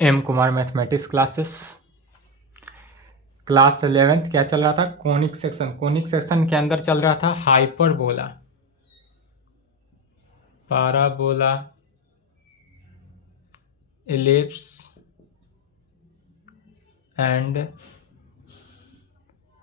M Kumar mathematics classes class 11th क्या चल रहा था? कोनिक सेक्शन के अंदर चल रहा था hyperbola, parabola, ellipse and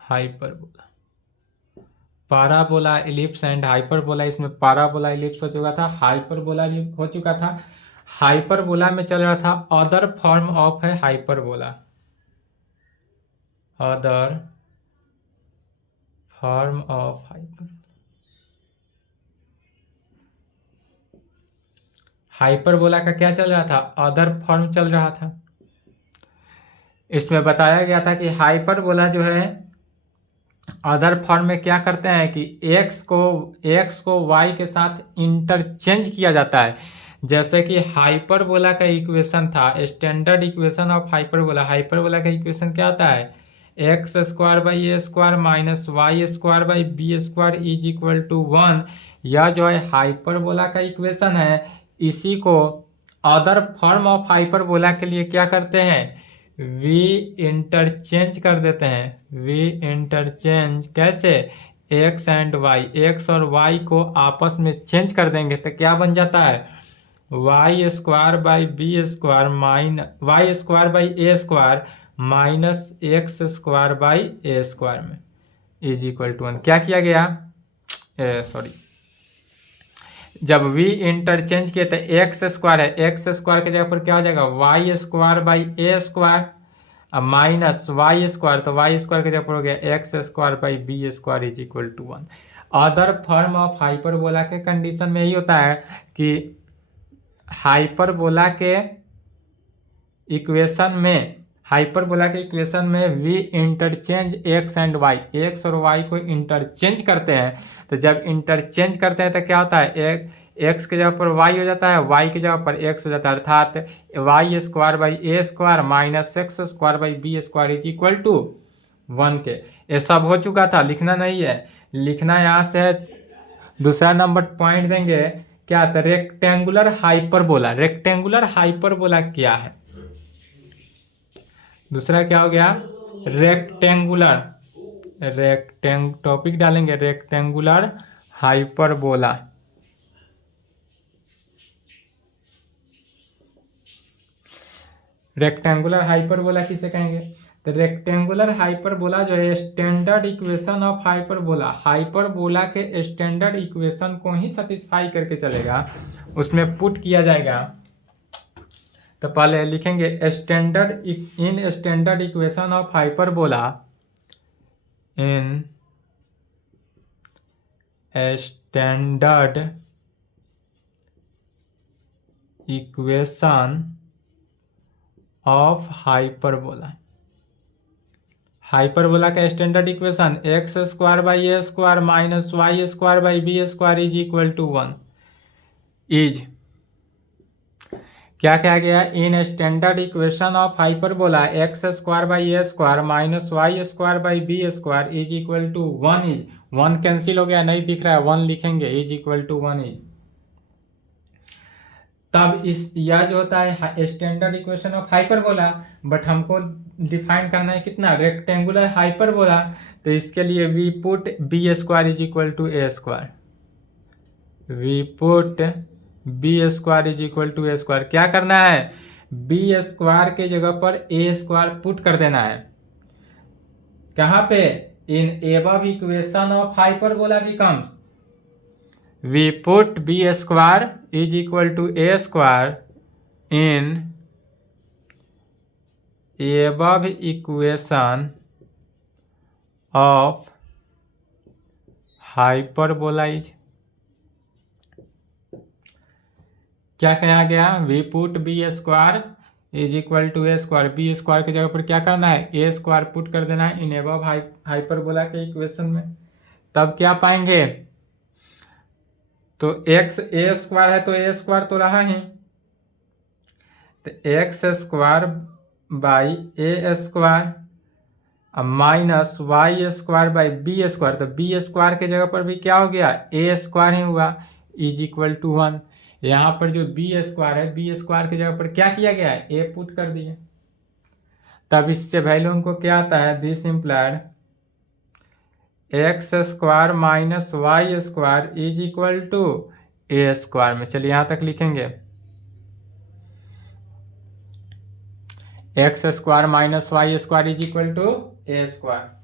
hyperbola. Parabola, ellipse and hyperbola, इसमें पाराबोला एलिप्स हो चुका था, हाइपरबोला भी हो चुका था। हाइपरबोला में चल रहा था अदर फॉर्म ऑफ है hyperbola, other form of hyperbola का क्या चल रहा था? अदर फॉर्म चल रहा था। इसमें बताया गया था कि हाइपरबोला जो है अदर फॉर्म में क्या करते हैं कि x को y के साथ इंटरचेंज किया जाता है। जैसे कि हाइपरबोला का इक्वेशन था, standard equation of hyperbola. Hyperbola का इक्वेशन क्या आता है? X square by a square minus y square by b square is equal to 1। यह जो है हाइपरबोला का इक्वेशन है। इसी को अदर फॉर्म ऑफ हाइपरबोला के लिए क्या करते हैं? वी इंटरचेंज कर देते हैं। वी इंटरचेंज कैसे? एक्स एंड वाई, एक्स और वाई को आपस में चेंज कर देंगे तो क्या बन जाता है? Y square by b square y square by a square minus x square by a square में इज इक्वल टू 1। क्या किया गया? सॉरी, जब v इंटरचेंज किए तो एक्स स्क्वायर है, एक्स स्क्वायर की जगह पर क्या हो जाएगा? Y square by a square minus y square, तो वाई स्क्वायर की जगह पर हो गया x square by b square is equal to 1। Other form of hyperbola के कंडीशन में यही होता है कि हाइपरबोला के इक्वेशन में we interchange x and y, x और वाई को इंटरचेंज करते हैं। तो जब इंटरचेंज करते हैं तो क्या होता है? एक्स की जगह पर वाई हो जाता है, वाई की जगह पर एक्स हो जाता है, अर्थात y square by a square minus x square by b square is equal to 1 के। ये सब हो चुका था, लिखना नहीं है। लिखना यहाँ से है, दूसरा नंबर पॉइंट देंगे क्या? तो रेक्टेंगुलर हाइपरबोला। रेक्टेंगुलर हाइपरबोला क्या है? दूसरा क्या हो गया? रेक्टेंगुलर, टॉपिक डालेंगे रेक्टेंगुलर हाइपरबोला। रेक्टेंगुलर हाइपरबोला किसे कहेंगे? तो रेक्टेंगुलर हाइपरबोला जो है standard equation of hyperbola, hyperbola के स्टैंडर्ड इक्वेशन को ही सेटिस्फाई करके चलेगा, उसमें पुट किया जाएगा। तो पहले लिखेंगे standard equation of hyperbola, in standard equation of hyperbola. Hyperbola का standard equation x square by a square minus y square by b square is equal to 1 is क्या कहा गया? In standard equation of hyperbola x square by a square minus y square by b square is equal to 1 is 1 cancel हो गया, नहीं दिख रहा है, 1 लिखेंगे, इज इक्वल टू 1 इज। तब यह जो होता है standard equation of hyperbola, but हमको डिफाइन करना है कितना? Rectangular hyperbola. तो इसके लिए we put b square is equal to a square, we put b square is equal to a square. क्या करना है? बी स्क्वायर के जगह पर ए स्क्वायर पुट कर देना है। कहाँ पे? In above equation of hyperbola becomes we put b square is equal to a square in above equation of hyperbola is क्या कहा गया? we put b square is equal to a square, b square की जगह पर क्या करना है? a square put कर देना है इन above हाइपरबोला के इक्वेशन में। तब क्या पाएंगे? तो एक्स ए स्क्वायर है तो ए स्क्वायर तो रहा ही, तो x square by a square minus y square by b square, तो बी स्क्वायर की जगह पर भी क्या हो गया? ए स्क्वायर ही हुआ, इज इक्वल टू 1। यहाँ पर जो बी स्क्वायर है, बी स्क्वायर की जगह पर क्या किया गया है, ए पुट कर दिए। तब इससे वैल्यू हमको क्या आता है, this implied x square minus y square is equal to a square में। चलिए यहाँ तक लिखेंगे, x square minus y square is equal to a square.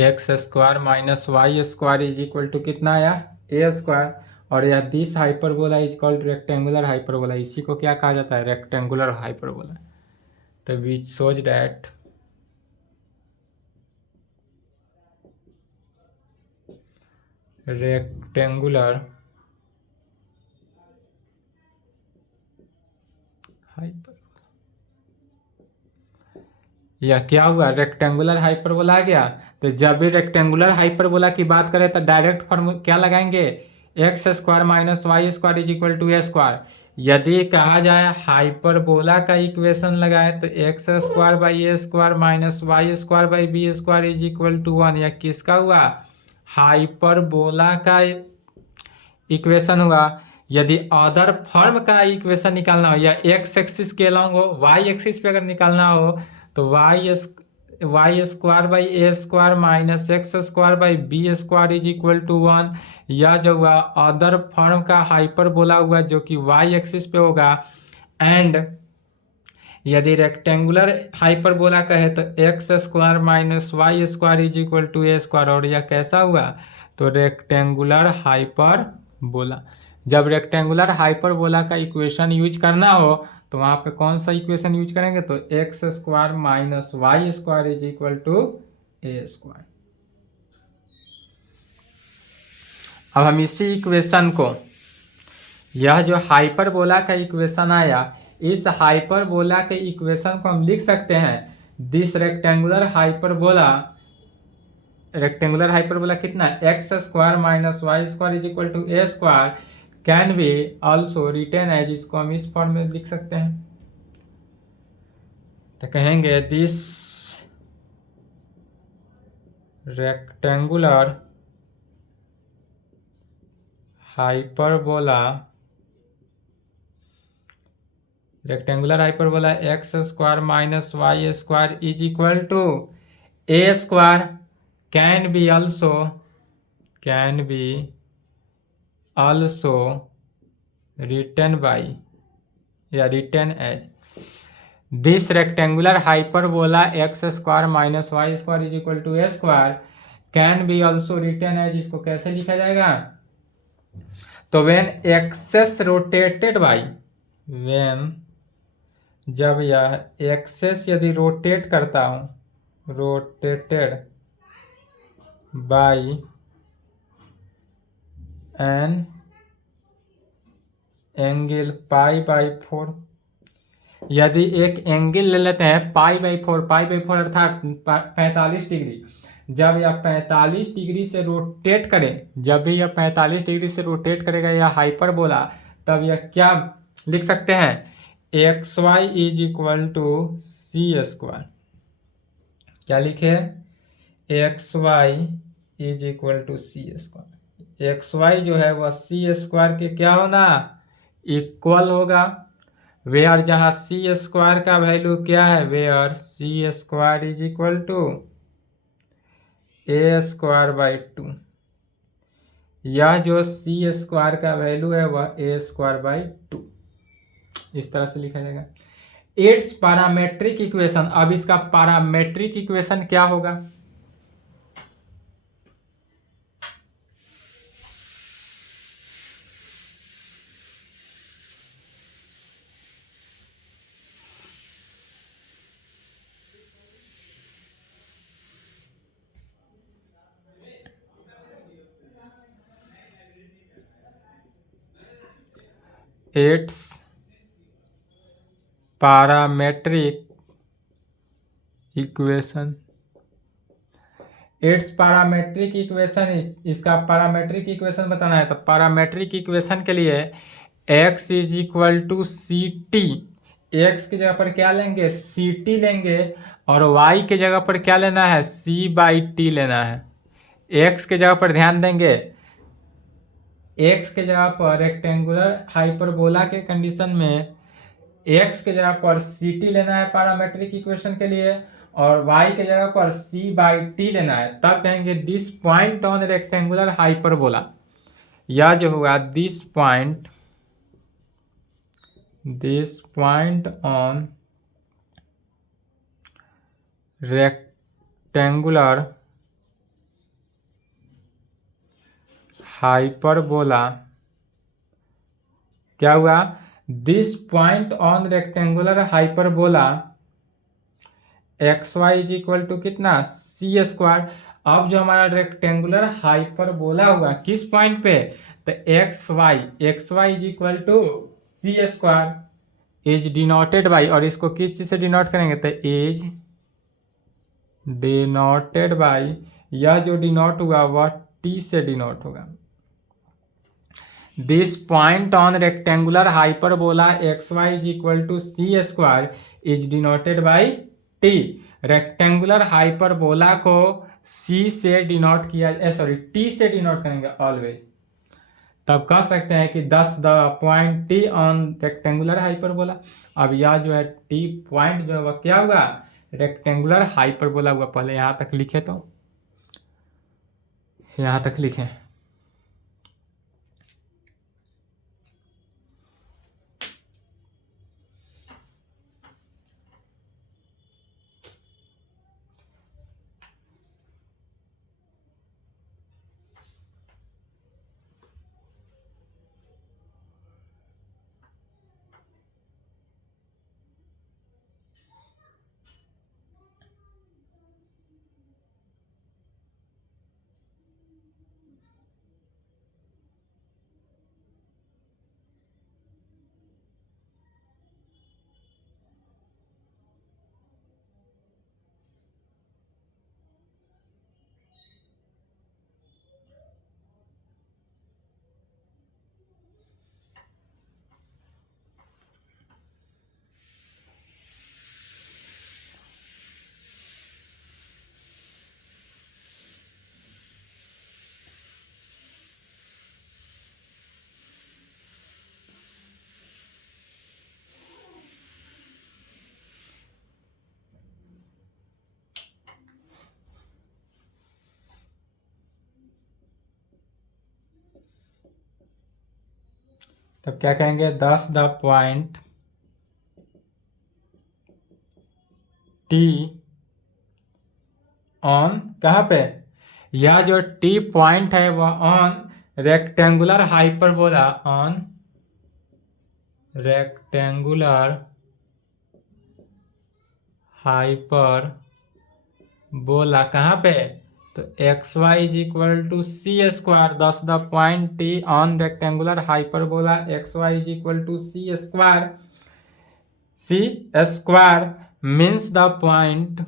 X square minus y square is equal to कितना आया, ए स्क्वायर। और यह this hyperbola is called rectangular hyperbola. इसी को क्या कहा जाता है, रेक्टेंगुलर हाइपरबोला। तो which shows that rectangular hyper, यह क्या हुआ, रेक्टेंगुलर हाइपरबोला आ गया। तो जब भी रेक्टेंगुलर हाइपरबोला की बात करें तो डायरेक्ट फॉर्म क्या लगाएंगे, x square minus y square is equal to a square. यदि कहा जाए हाइपरबोला का इक्वेशन लगाए तो x square by a square minus y square by b square is equal to 1। यह किसका हुआ, हाइपरबोला का इक्वेशन हुआ। यदि अदर फॉर्म का इक्वेशन निकालना हो या एक्स एक्सिस के अलॉन्ग हो, वाई एक्सिस पे अगर निकालना हो तो y square by a square minus x square by b square is equal to 1। यह जो हुआ अदर फॉर्म का हाइपरबोला हुआ जो कि वाई एक्सिस पे होगा। एंड यदि रेक्टेंगुलर हाइपरबोला कहे तो x square minus y square is equal to a square. और यह कैसा हुआ, तो रेक्टेंगुलर हाइपरबोला। जब रेक्टेंगुलर हाइपरबोला का इक्वेशन यूज करना हो तो वहाँ पे कौन सा इक्वेशन यूज करेंगे, तो x square minus y square is equal to a square. अब हम इसी इक्वेशन को, यह जो हाइपरबोला का इक्वेशन आया, इस हाइपरबोला के इक्वेशन को हम लिख सकते हैं, दिस रेक्टेंगुलर हाइपरबोला कितना, x square minus y square is equal to a square can be also written as, इसको हम इस फॉर्म में लिख सकते हैं। तो कहेंगे this rectangular hyperbola x square minus y square is equal to a square can be also written by या written as this rectangular hyperbola x square minus y square is equal to a square can be also written as. इसको कैसे लिखा जाएगा? तो when access rotated by जब यह access यदि rotate करता हूं rotated by an angle pi by 4, यदि एक एंगल ले लेते हैं पाई बाई फोर अर्थात 45 डिग्री, जब यह 45 डिग्री से रोटेट करे, जब भी यह 45 डिग्री से रोटेट करेगा यह हाइपरबोला, तब यह क्या लिख सकते हैं? X y is equal to c square. क्या लिखे? X y is equal to c square. X y जो है वह सी स्क्वायर के क्या होना? इक्वल होगा। वेयर जहां सी स्क्वायर का वैल्यू क्या है? Where c square is equal to a square by 2। यह जो सी स्क्वायर का वैल्यू है वह ए स्क्वायर बाई 2, इस तरह से लिखा जाएगा। इट्स पैरामेट्रिक इक्वेशन, अब इसका पैरामेट्रिक इक्वेशन क्या होगा? Its parametric equation, its parametric equation, इसका पैरामेट्रिक इक्वेशन बताना है। तो पैरामेट्रिक इक्वेशन के लिए x is equal to c t, x की जगह पर क्या लेंगे? सी टी लेंगे, और y के जगह पर क्या लेना है? c बाई टी लेना है। x के जगह पर ध्यान देंगे, x के जगह पर रेक्टेंगुलर हाइपरबोला के कंडीशन में x के जगह पर सी टी लेना है पैरामेट्रिक इक्वेशन के लिए, और y के जगह पर c बाई टी लेना है। तब कहेंगे this point on rectangular hyperbola, या जो होगा this point on rectangular hyperbola, क्या हुआ? This point on rectangular hyperbola x y is equal to कितना? C square. अब जो हमारा रेक्टेंगुलर हाइपरबोला हुआ किस पॉइंट पे? तो x y is equal to c square is denoted by, और इसको किस चीज से डिनोट करेंगे? तो इज डिनोटेड बाई, यह जो डिनोट हुआ वह टी से डिनोट होगा। This point on rectangular hyperbola x y is equal to c square is denoted by T. Rectangular hyperbola को सी से डिनोट किया, टी से डिनोट करेंगे ऑलवेज। तब कह सकते हैं कि 10 the point t on rectangular hyperbola. अब यह जो है टी पॉइंट जो है वह क्या हुआ? रेक्टेंगुलर हाइपरबोला हुआ। पहले यहां तक लिखे, तो यहां तक लिखे। तब क्या कहेंगे 10 द पॉइंट टी ऑन कहाँ पे, यह जो टी पॉइंट है वह on rectangular hyperbola, on rectangular hyperbola कहाँ पे, तो x y is equal to c square, 10 the point t on rectangular hyperbola x y is equal to c square, c square means the point,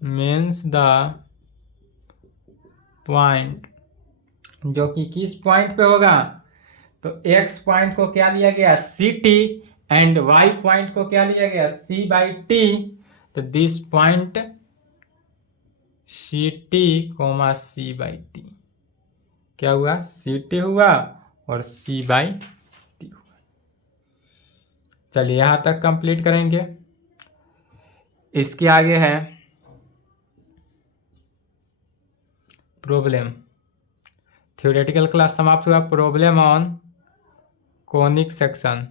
means the point जो कि किस point पे होगा, तो x point को क्या लिया गया c t and y point को क्या लिया गया c बाई टी, तो this point c t comma c by t क्या हुआ, सी टी हुआ और c बाई टी हुआ। चलिए यहां तक कंप्लीट करेंगे। इसके आगे है प्रॉब्लम, थ्योरेटिकल क्लास समाप्त हुआ। Problem on conic section,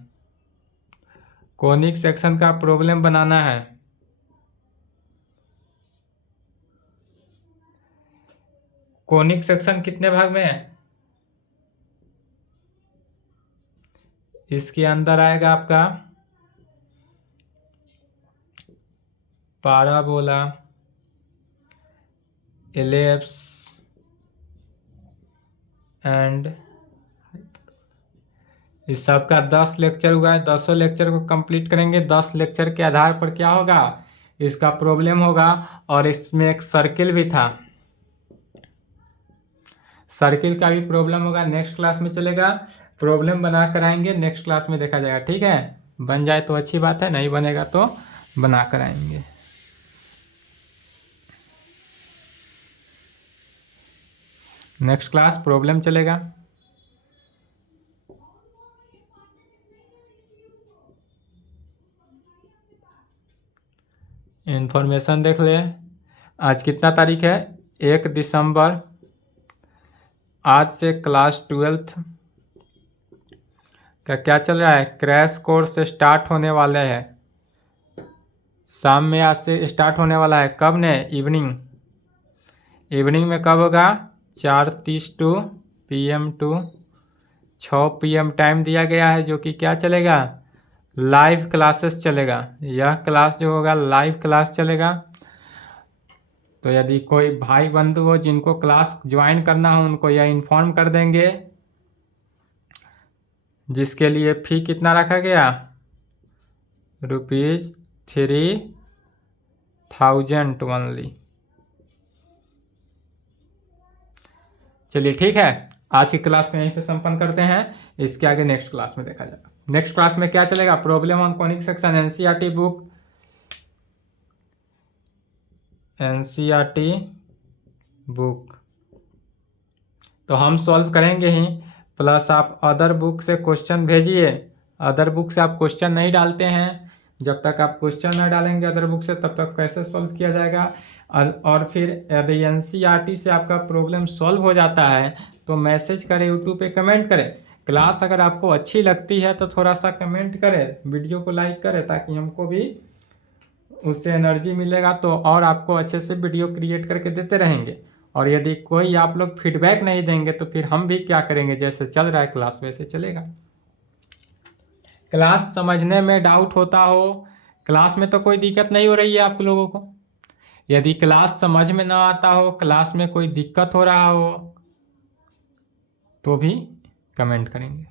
conic section का प्रॉब्लम बनाना है। कोनिक सेक्शन कितने भाग में है, इसके अंदर आएगा आपका पाराबोला, एलिप्स एंड इस सब का 10 लेक्चर हुआ है। 10 लेक्चर को कंप्लीट करेंगे। 10 लेक्चर के आधार पर क्या होगा, इसका प्रॉब्लम होगा। और इसमें एक सर्किल भी था, सर्किल का भी प्रॉब्लम होगा, नेक्स्ट क्लास में चलेगा। प्रॉब्लम बना कर आएंगे, नेक्स्ट क्लास में देखा जाएगा। ठीक है, बन जाए तो अच्छी बात है, नहीं बनेगा तो बना कर आएंगे। नेक्स्ट क्लास प्रॉब्लम चलेगा। इंफॉर्मेशन देख ले। आज कितना तारीख है, 1 दिसंबर। आज से क्लास 12th का क्या चल रहा है, क्रैश कोर्स स्टार्ट होने वाले हैं। शाम में आज से स्टार्ट होने वाला है। कब ने, इवनिंग, इवनिंग में कब होगा, 4:30 to PM to 6 PM time दिया गया है, जो कि क्या चलेगा, लाइव क्लासेस चलेगा। यह क्लास जो होगा लाइव क्लास चलेगा। तो यदि कोई भाई बंधु हो जिनको क्लास ज्वाइन करना हो, उनको यह इन्फॉर्म कर देंगे। जिसके लिए फी कितना रखा गया, ₹3000 ओनली। चलिए ठीक है, आज की क्लास में यहीं पे संपन्न करते हैं। इसके आगे नेक्स्ट क्लास में देखा जाएगा। नेक्स्ट क्लास में क्या चलेगा, problem on conic section, NCERT book, NCERT book तो हम सॉल्व करेंगे ही, प्लस आप अदर बुक से क्वेश्चन भेजिए। अदर बुक से आप क्वेश्चन नहीं डालते हैं, जब तक आप क्वेश्चन नहीं डालेंगे अदर बुक से तब तक कैसे सॉल्व किया जाएगा। और फिर यदि एनसीईआरटी से आपका प्रॉब्लम सॉल्व हो जाता है तो मैसेज करें, यूट्यूब पे कमेंट करें। क्लास अगर आपको अच्छी लगती है तो थोड़ा सा कमेंट करें, वीडियो को लाइक करें, ताकि हमको भी उससे एनर्जी मिलेगा, तो और आपको अच्छे से वीडियो क्रिएट करके देते रहेंगे। और यदि कोई आप लोग फीडबैक नहीं देंगे तो फिर हम भी क्या करेंगे, जैसे चल रहा है क्लास वैसे चलेगा। क्लास समझने में डाउट होता हो, क्लास में तो कोई दिक्कत नहीं हो रही है आप लोगों को, यदि क्लास समझ में ना आता हो, क्लास में कोई दिक्कत हो रहा हो, तो भी कमेंट करेंगे।